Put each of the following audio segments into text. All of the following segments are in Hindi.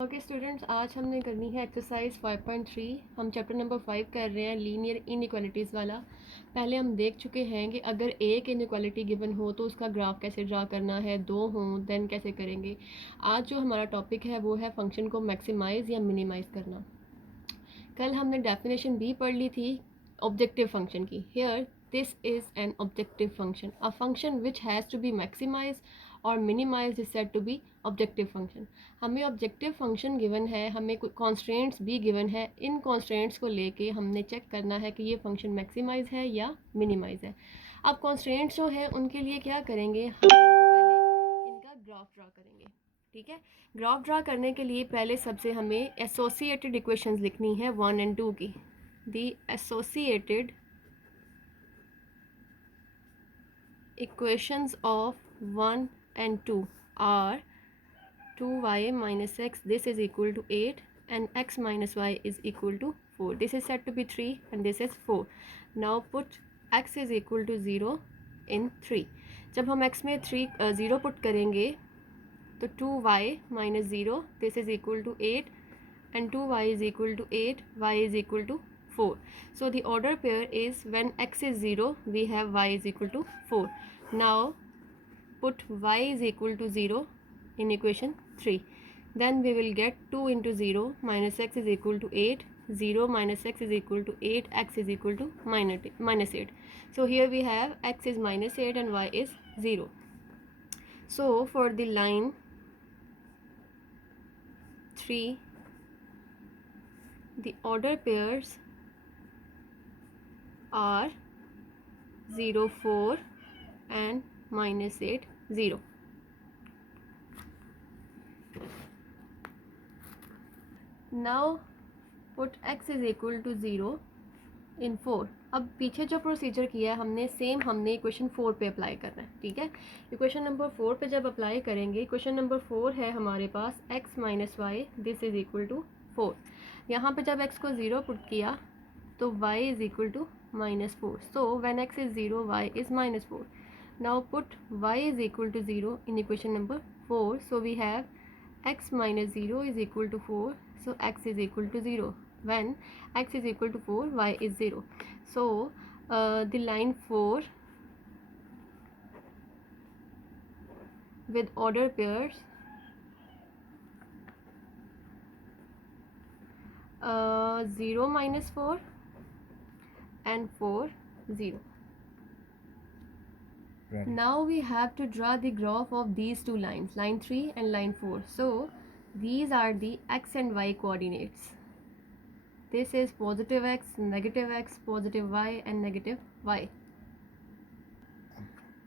ओके स्टूडेंट्स, आज हमने करनी है एक्सरसाइज 5.3। हम चैप्टर नंबर 5 कर रहे हैं, लीनियर इनइक्वालिटीज़ वाला। पहले हम देख चुके हैं कि अगर एक इनइक्वालिटी गिवन हो तो उसका ग्राफ कैसे ड्रा करना है, दो हों देन कैसे करेंगे। आज जो हमारा टॉपिक है वो है फंक्शन को मैक्सिमाइज़ या मिनिमाइज़ करना। कल हमने डेफिनेशन भी पढ़ ली थी ऑब्जेक्टिव फंक्शन की। Here this is an objective function, a function which has to be maximise और minimise is said to be objective function. हमें ऑब्जेक्टिव फंक्शन गिवन है, हमें कुछ कॉन्स्ट्रेंट्स भी गिवन है। इन कॉन्स्ट्रेंट्स को लेके हमने चेक करना है कि ये फंक्शन मैक्सिमाइज है या मिनिमाइज है। अब कॉन्स्ट्रेंट्स जो हैं उनके लिए क्या करेंगे, हम पहले इनका ग्राफ ड्रा करेंगे। ठीक है, ग्राफ ड्रा करने के लिए पहले सबसे हमें एसोसिएटेड इक्वेशंस लिखनी है 1 and 2 की। दी associated equations of 1 and 2 are 2y minus x, this is equal to 8, and x minus y is equal to 4. This is said to be 3 and this is 4. Now put x is equal to 0 in 3. जब हम x में 0 पुट करेंगे तो 2y minus 0, this is equal to 8, and 2y is equal to 8, y is equal to 4. So the order pair is when x is 0, we have y is equal to 4. Now put y is equal to 0 in equation 3. Then we will get 2 into 0 minus x is equal to 8, 0 minus x is equal to 8, x is equal to minus 8. So here we have x is minus 8 and y is 0. So for the line 3, the order pairs are 0, 4 and minus 8, 0. Now put x is equal to 0 in 4. अब पीछे जो प्रोसीजर किया है हमने सेम हमने इक्वेशन 4 पे अप्लाई करना है। ठीक है, इक्वेशन नंबर 4 पे जब अप्लाई करेंगे, इक्वेशन नंबर 4 है हमारे पास x minus y this is equal to 4। यहाँ पे जब x को 0 पुट किया तो y is equal to -4. So when x is 0 y is -4. Now put y is equal to 0 in equation number 4. So we have x minus 0 is equal to 4. So x is equal to 0. When x is equal to 4, y is 0. So the line 4 with order pairs 0 minus 4 and 4 0. Right. Now we have to draw the graph of these two lines, line 3 and line 4. So these are the x and y coordinates. This is positive x, positive y and negative y.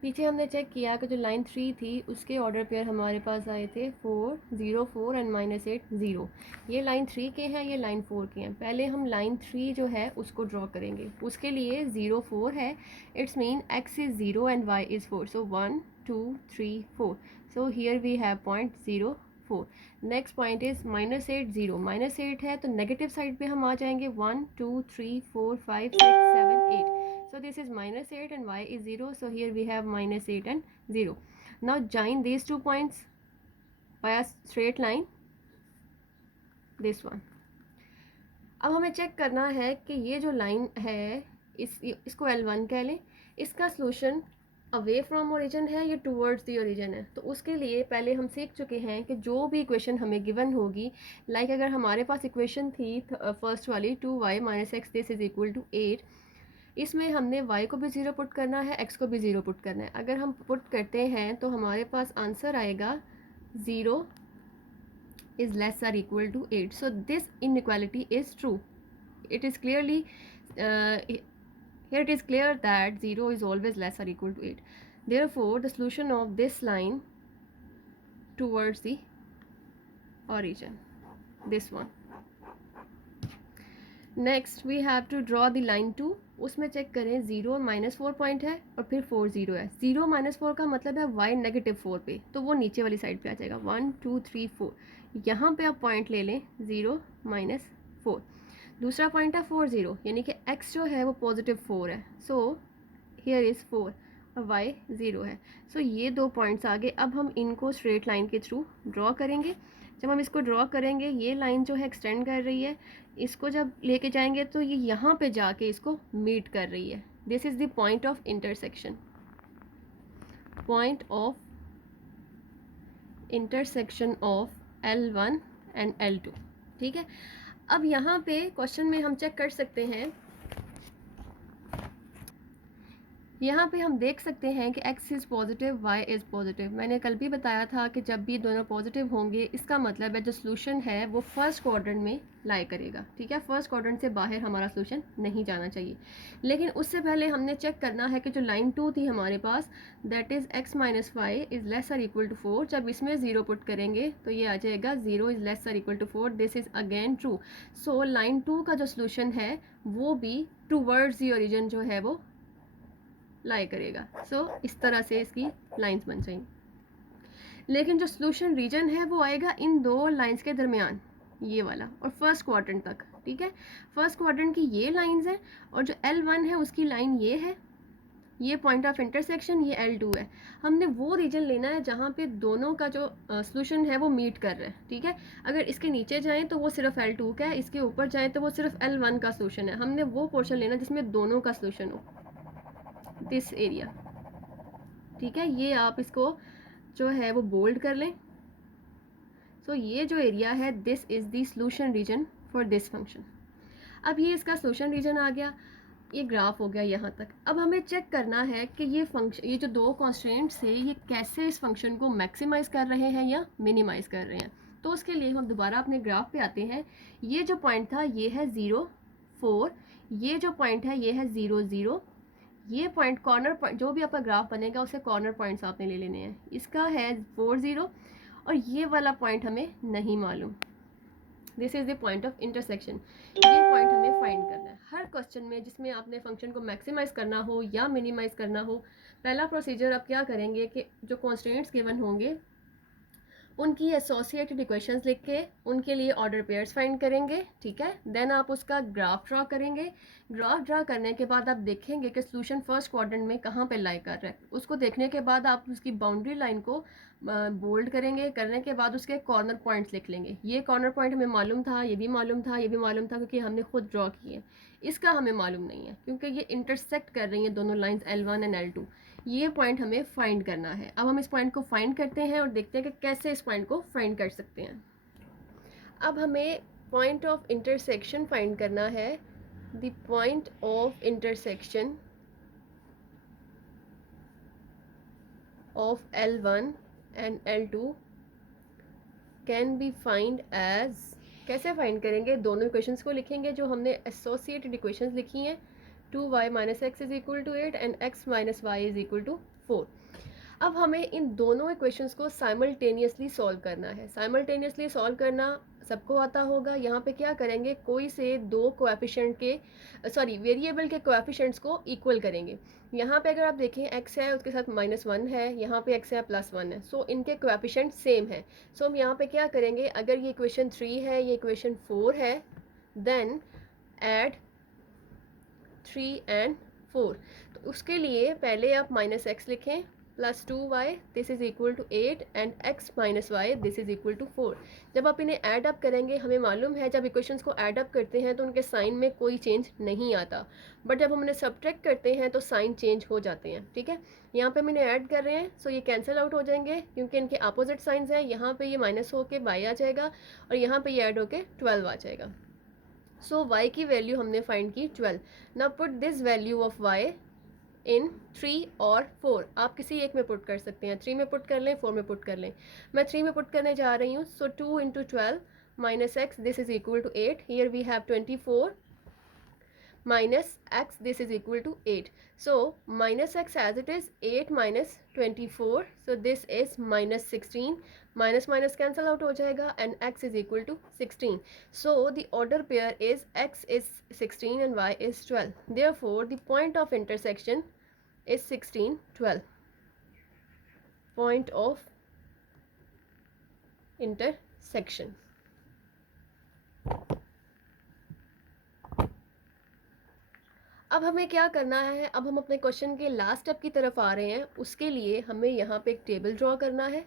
पीछे हमने चेक किया कि जो लाइन 3 थी उसके ऑर्डर पेयर हमारे पास आए थे 4, 0, 4 एंड -8, 0. ये लाइन 3 के हैं, ये लाइन 4 के हैं। पहले हम लाइन 3 जो है उसको ड्रॉ करेंगे। उसके लिए 0, 4 है, it's mean x is 0 and y is 4. So 1, 2, 3, 4. So here we have point 0, 4. Next point is -8, 0. -8 है तो नेगेटिव साइड पे हम आ जाएंगे 1, 2, 3, 4, 5, 6, 7, 8. So this is -8 and y is 0. So here we have -8 and 0. Now join these two points by a straight line. This one. अब हमें चेक करना है कि ये जो लाइन है इसको L1 कह लें, इसका सोल्यूशन अवे फ्रॉम ओरिजिन है या टूवर्ड्स दी ओरिजिन है। तो उसके लिए पहले हम सीख चुके हैं कि जो भी इक्वेशन हमें गिवन होगी, लाइक अगर हमारे पास इक्वेशन थी फर्स्ट वाली 2y minus x this is equal to 8, इसमें हमने y को भी 0 पुट करना है, x को भी 0 पुट करना है। अगर हम पुट करते हैं तो हमारे पास आंसर आएगा 0 is less or equal to 8. So this inequality is true. It is clearly here it is clear that 0 is always less or equal to 8. Therefore the solution of this line towards the origin, this one. Next we have to draw the line 2. उसमें चेक करें 0 और -4 पॉइंट है और फिर 4 0 है। 0 -4 का मतलब है y -4 पे, तो वो नीचे वाली साइड पे आ जाएगा 1 2 3 4. यहाँ पे आप पॉइंट ले लें 0 -4. दूसरा पॉइंट है 4 0, यानी कि x जो है वो +4 है. सो हियर इज़ 4 और y 0 है. सो ये दो पॉइंट्स आ गए. अब हम इनको स्ट्रेट लाइन के थ्रू ड्रॉ करेंगे. जब हम इसको ड्रॉ करेंगे ये लाइन जो है एक्सटेंड कर रही है, इसको जब लेके जाएंगे तो ये यहाँ पे जाके इसको मीट कर रही है. This is the point of intersection, point of intersection of L1 and L2. ठीक है. अब यहाँ पे क्वेश्चन में हम चेक कर सकते हैं, यहाँ पे हम देख सकते हैं कि x is positive, y is positive. मैंने कल भी बताया था कि जब भी दोनों पॉजिटिव होंगे इसका मतलब है जो सोल्यूशन है वो फर्स्ट क्वाड्रेंट में लाई करेगा. ठीक है, फर्स्ट क्वाड्रेंट से बाहर हमारा सोल्यूशन नहीं जाना चाहिए. लेकिन उससे पहले हमने चेक करना है कि जो लाइन 2 थी हमारे पास, that is x minus y is less और इक्वल टू 4. जब इसमें 0 पुट करेंगे तो ये आ जाएगा 0 इज़ लेस और equal to 4. This is again true. So line 2 का जो सोल्यूशन है वो भी टूवर्ड्स दी ओरिजिन जो है वो लाई करेगा. सो इस तरह से इसकी लाइंस बन जाएंगी. लेकिन जो सोल्यूशन रीजन है वो आएगा इन दो लाइंस के दरमियान, ये वाला, और फर्स्ट क्वाड्रेंट तक. ठीक है, फर्स्ट क्वाड्रेंट की ये लाइंस हैं और जो L1 है उसकी लाइन ये है, ये पॉइंट ऑफ इंटरसेक्शन, ये L2 है. हमने वो रीजन लेना है जहाँ पे दोनों का जो सोल्यूशन है वो मीट कर रहा है. ठीक है, अगर इसके नीचे जाएं तो वो सिर्फ L2 का है, इसके ऊपर जाएं तो वो सिर्फ L1 का सोल्यूशन है. हमने वो पोर्शन लेना जिसमें दोनों का सोल्यूशन हो, दिस एरिया. ठीक है, ये आप इसको जो है वो बोल्ड कर लें. सो ये जो एरिया है this is the solution region for this function. अब ये इसका सॉल्यूशन रीजन आ गया, ये ग्राफ हो गया यहाँ तक. अब हमें चेक करना है कि ये फंक्शन, ये जो दो कॉन्स्टेंट्स है ये कैसे इस फंक्शन को मैक्सिमाइज कर रहे हैं या मिनिमाइज कर रहे हैं. तो उसके लिए हम दोबारा अपने ग्राफ पे आते हैं. ये जो पॉइंट था ये है 0 4, ये जो पॉइंट है ये है 0 0. ये पॉइंट कॉर्नर पॉइंट, जो भी आपका ग्राफ बनेगा उसे कॉर्नर पॉइंट्स आपने ले लेने हैं. इसका है 4 0 और ये वाला पॉइंट हमें नहीं मालूम. This is the point of intersection. ये पॉइंट हमें फाइंड करना है. हर क्वेश्चन में जिसमें आपने फंक्शन को मैक्सिमाइज करना हो या मिनिमाइज करना हो, पहला प्रोसीजर आप क्या करेंगे कि जो कॉन्स्टेंट्स गिवन होंगे उनकी एसोसिएटेड इक्वेशंस लिख के उनके लिए ऑर्डर पेयर्स फाइंड करेंगे. ठीक है, देन आप उसका ग्राफ ड्रा करेंगे. ग्राफ ड्रा करने के बाद आप देखेंगे कि सोल्यूशन फर्स्ट क्वाड्रेंट में कहाँ पे लाई कर रहा है. उसको देखने के बाद आप उसकी बाउंड्री लाइन को बोल्ड करेंगे. करने के बाद उसके कॉर्नर पॉइंट्स लिख लेंगे. ये कॉर्नर पॉइंट हमें मालूम था, ये भी मालूम था, ये भी मालूम था, क्योंकि हमने खुद ड्रॉ किए. इसका हमें मालूम नहीं है क्योंकि ये इंटरसेक्ट कर रही हैं दोनों लाइंस L1 एंड L2. ये पॉइंट हमें फाइंड करना है. अब हम इस पॉइंट को फाइंड करते हैं और देखते हैं कि कैसे इस पॉइंट को फाइंड कर सकते हैं. अब हमें पॉइंट ऑफ इंटरसेक्शन फाइंड करना है. The point of intersection of L1 and L2 can be find as, कैसे फाइंड करेंगे, दोनों इक्वेशंस को लिखेंगे जो हमने एसोसिएटेड इक्वेशंस लिखी हैं. 2y minus x is equal to 8 and x minus y is equal to 4. अब हमें इन दोनों इक्वेशंस को साइमल्टेनियसली सॉल्व करना है. साइमल्टेनियसली सॉल्व करना सबको आता होगा. यहाँ पे क्या करेंगे, कोई से दो कोएफिशिएंट के वेरिएबल के कोएफिशिएंट्स को इक्वल करेंगे. यहाँ पे अगर आप देखें x है उसके साथ -1 है, यहाँ पे x है +1 है. सो इनके कोएफिशिएंट सेम है. सो हम यहाँ पे क्या करेंगे, अगर ये इक्वेशन 3 है, ये इक्वेशन 4 है, देन ऐड 3 एंड 4. तो उसके लिए पहले आप -x लिखें +2y this is equal to 8 and x minus y this is equal to 4. जब आप इन्हें ऐड अप करेंगे, हमें मालूम है जब इक्वेशंस को ऐड अप करते हैं तो उनके साइन में कोई चेंज नहीं आता, बट जब हम उन्हें सब्ट्रैक्ट करते हैं तो साइन चेंज हो जाते हैं. ठीक है, यहाँ पे हम इन्हें ऐड कर रहे हैं. सो ये कैंसिल आउट हो जाएंगे क्योंकि इनके अपोजिट साइंस हैं. यहाँ पे ये माइनस होके y आ जाएगा और यहाँ पे ये ऐड होके 12 आ जाएगा. सो y की वैल्यू हमने फाइंड की 12. Now put this value of y इन 3 और 4. आप किसी एक में पुट कर सकते हैं. 3 में पुट कर लें, 4 में पुट कर लें. मैं 3 में पुट करने जा रही हूँ. So 2 into 12 minus x this is equal to 8. Here we have 24 minus x this is equal to 8. So minus x as it is 8 minus 24. So this is minus 16. Minus minus cancel out हो जाएगा and x is equal to 16. So the order pair is x is 16 and y is 12. Therefore the point of intersection is 16 12. Point of intersection. अब हमें क्या करना है, अब हम अपने क्वेश्चन के लास्ट स्टेप की तरफ आ रहे हैं. उसके लिए हमें यहाँ पे एक टेबल ड्रॉ करना है.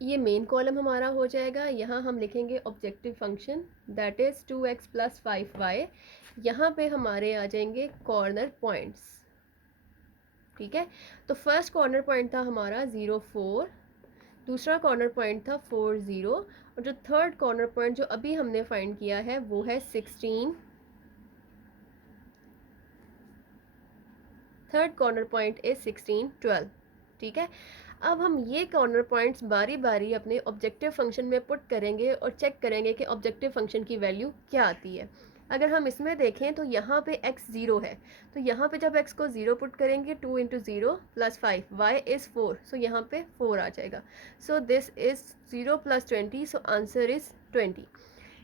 ये मेन कॉलम हमारा हो जाएगा। यहाँ हम लिखेंगे objective function that is 2x + 5y। यहाँ पे हमारे आ जाएंगे कॉर्नर पॉइंट्स, ठीक है। तो फर्स्ट कॉर्नर पॉइंट था हमारा 0 4, दूसरा कॉर्नर पॉइंट था 4 0, और जो थर्ड कॉर्नर पॉइंट जो अभी हमने फाइंड किया है वो है 16। थर्ड कॉर्नर पॉइंट इज 16 12, ठीक है। अब हम ये कॉर्नर पॉइंट्स बारी बारी अपने ऑब्जेक्टिव फंक्शन में पुट करेंगे और चेक करेंगे कि ऑब्जेक्टिव फंक्शन की वैल्यू क्या आती है। अगर हम इसमें देखें तो यहाँ पे x 0 है, तो यहाँ पे जब x को 0 पुट करेंगे 2 × 0 + 5, y इज़ 4, सो यहाँ पे 4 आ जाएगा। So this is 0 + 20, so answer is 20।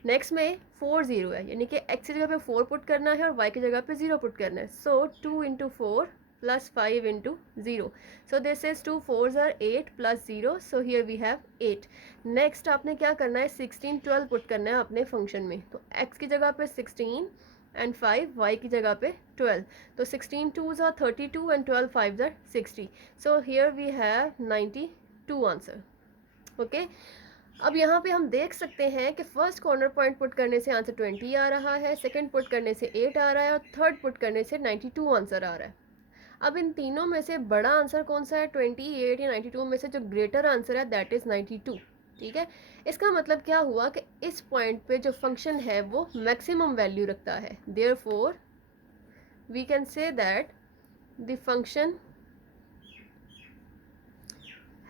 Next में 4 0 है, यानी कि x की जगह पे 4 पुट करना है और y की जगह पे 0 पुट करना है। सो 2 × 4 + 5 × 0, so this is 2 4s are 8 + 0, so here we have 8। Next आपने क्या करना है, 16 12 पुट करना है अपने फंक्शन में। तो x की जगह पे 16 एंड 5, y की जगह पे 12, तो 16 2s are 32 and 12 5s are 60, so here we have 92 answer, okay. अब यहाँ पे हम देख सकते हैं कि फर्स्ट कॉर्नर पॉइंट पुट करने से आंसर 20 आ रहा है, सेकंड पुट करने से 8 आ रहा है और थर्ड पुट करने से 92 आंसर आ रहा है। अब इन तीनों में से बड़ा आंसर कौन सा है, 28 या 92 में से जो ग्रेटर आंसर है दैट इज़ 92, ठीक है। इसका मतलब क्या हुआ कि इस पॉइंट पे जो फंक्शन है वो मैक्सिमम वैल्यू रखता है। Therefore we can say that the function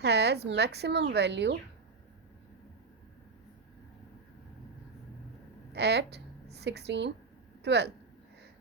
has maximum value at 16 12।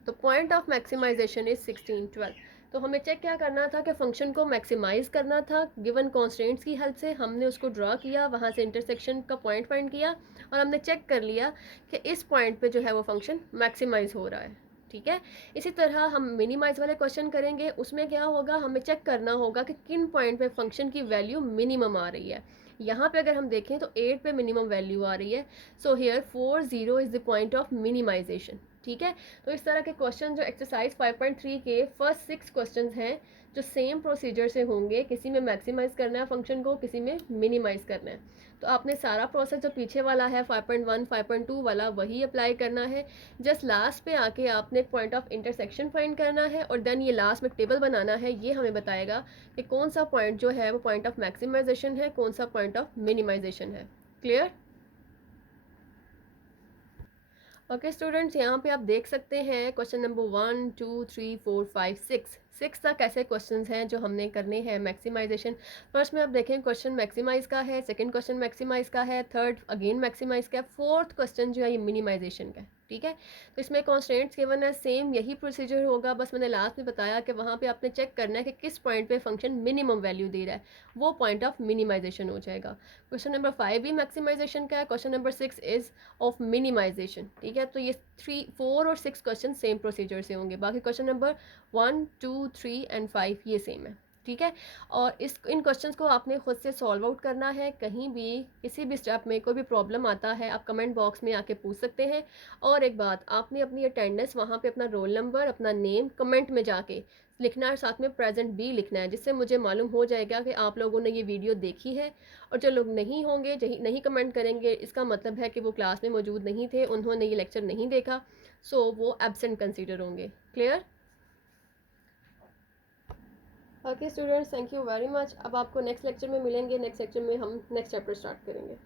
तो पॉइंट ऑफ मैक्सिमाइजेशन इज 16 12। तो हमें चेक क्या करना था कि फंक्शन को मैक्सिमाइज करना था। गिवन कॉन्स्टेंट्स की हेल्प से हमने उसको ड्रॉ किया, वहाँ से इंटरसेक्शन का पॉइंट फाइंड किया और हमने चेक कर लिया कि इस पॉइंट पे जो है वो फंक्शन मैक्सिमाइज हो रहा है, ठीक है। इसी तरह हम मिनिमाइज वाले क्वेश्चन करेंगे, उसमें क्या होगा, हमें चेक करना होगा कि किन पॉइंट पे फंक्शन की वैल्यू मिनिमम आ रही है। यहाँ पे अगर हम देखें तो 8 पे मिनिमम वैल्यू आ रही है, so here 4 0 is the point of minimisation, ठीक है। तो इस तरह के क्वेश्चन जो एक्सरसाइज 5.3 के फर्स्ट 6 क्वेश्चन हैं जो सेम प्रोसीजर से होंगे, किसी में मैक्सिमाइज करना है फंक्शन को, किसी में मिनिमाइज करना है। तो आपने सारा प्रोसेस जो पीछे वाला है 5.1 5.2 वाला वही अप्लाई करना है। जस्ट लास्ट पे आके आपने पॉइंट ऑफ इंटरसेक्शन फाइंड करना है और देन ये लास्ट में टेबल बनाना है। ये हमें बताएगा कि कौन सा पॉइंट जो है वो पॉइंट ऑफ मैक्सिमाइजेशन है, कौन सा पॉइंट ऑफ मिनिमाइजेशन है। क्लियर? ओके स्टूडेंट्स, यहाँ पे आप देख सकते हैं क्वेश्चन नंबर 1 2 3 4 5 6 तक ऐसे क्वेश्चंस हैं जो हमने करने हैं मैक्सिमाइजेशन। फर्स्ट में आप देखें क्वेश्चन मैक्सिमाइज का है, सेकंड क्वेश्चन मैक्सिमाइज का है, थर्ड अगेन मैक्सिमाइज का है, फोर्थ क्वेश्चन जो है ये मिनिमाइजेशन का है, ठीक है। तो इसमें कॉन्स्टेंट्स गिवन है, सेम यही प्रोसीजर होगा, बस मैंने लास्ट में बताया कि वहाँ पे आपने चेक करना है कि किस पॉइंट पे फंक्शन मिनिमम वैल्यू दे रहा है, वो पॉइंट ऑफ मिनिमाइजेशन हो जाएगा। क्वेश्चन नंबर 5 भी मैक्सिमाइजेशन का है, question number 6 is of minimisation, ठीक है। तो ये 3 4 और 6 क्वेश्चन सेम प्रोसीजर से होंगे, बाकी क्वेश्चन नंबर 1 2 3 एंड 5 ये सेम है, ठीक है। और इन क्वेश्चंस को आपने खुद से सॉल्व आउट करना है। कहीं भी किसी भी स्टेप में कोई भी प्रॉब्लम आता है आप कमेंट बॉक्स में आके पूछ सकते हैं। और एक बात, आपने अपनी अटेंडेंस वहाँ पे अपना रोल नंबर, अपना नेम कमेंट में जाके लिखना है, साथ में प्रेजेंट भी लिखना है, जिससे मुझे मालूम हो जाएगा कि आप लोगों ने ये वीडियो देखी है। और जो लोग नहीं होंगे, नहीं कमेंट करेंगे, इसका मतलब है कि वो क्लास में मौजूद नहीं थे, उन्होंने ये लेक्चर नहीं देखा, सो वो एब्सेंट कंसिडर होंगे। Clear? Okay students, thank you very much. अब आपको नेक्स्ट लेक्चर में मिलेंगे, नेक्स्ट लेक्चर में हम नेक्स्ट चैप्टर स्टार्ट करेंगे।